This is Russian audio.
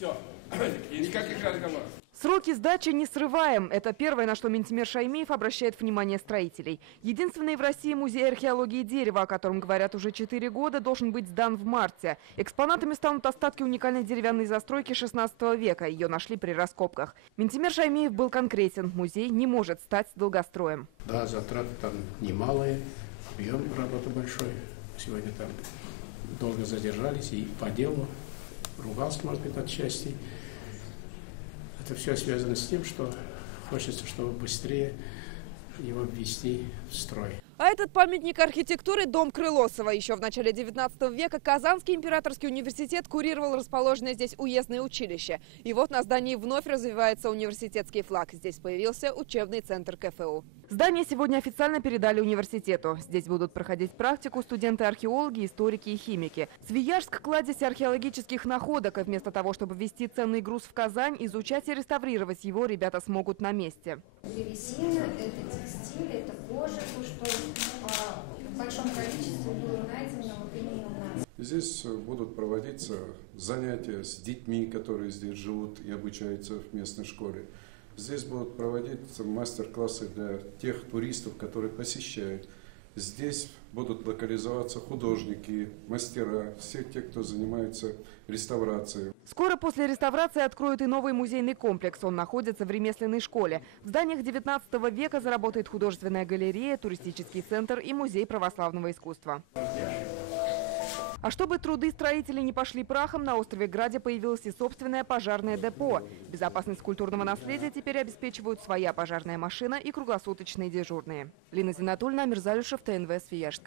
Все. Никаких разговоров. Сроки сдачи не срываем. Это первое, на что Минтимер Шаймиев обращает внимание строителей. Единственный в России музей археологии дерева, о котором говорят уже 4 года, должен быть сдан в марте. Экспонатами станут остатки уникальной деревянной застройки 16 века. Ее нашли при раскопках. Минтимер Шаймиев был конкретен. Музей не может стать долгостроем. Да, затраты там немалые, объем работы большой. Сегодня там долго задержались и по делу. Ругался, может быть, отчасти. Это все связано с тем, что хочется, чтобы быстрее его ввести в строй. А этот памятник архитектуры – дом Крылосова. Еще в начале 19 века Казанский императорский университет курировал расположенное здесь уездное училище. И вот на здании вновь развивается университетский флаг. Здесь появился учебный центр КФУ. Здание сегодня официально передали университету. Здесь будут проходить практику студенты-археологи, историки и химики. Свияжск – кладезь археологических находок. И вместо того, чтобы везти ценный груз в Казань, изучать и реставрировать его ребята смогут на месте. Древесина, это текстиль, это кожа, то, что в большом количестве было найдено вот именно у нас. Здесь будут проводиться занятия с детьми, которые здесь живут и обучаются в местной школе. Здесь будут проводиться мастер-классы для тех туристов, которые посещают. Здесь будут локализоваться художники, мастера, все те, кто занимается реставрацией. Скоро после реставрации откроют и новый музейный комплекс. Он находится в ремесленной школе. В зданиях 19 века заработает художественная галерея, туристический центр и музей православного искусства. А чтобы труды строителей не пошли прахом, на острове Граде появилось и собственное пожарное депо. Безопасность культурного наследия теперь обеспечивают своя пожарная машина и круглосуточные дежурные. Лина Зинатульна, Амир Залюшев, ТНВ, Свияжск.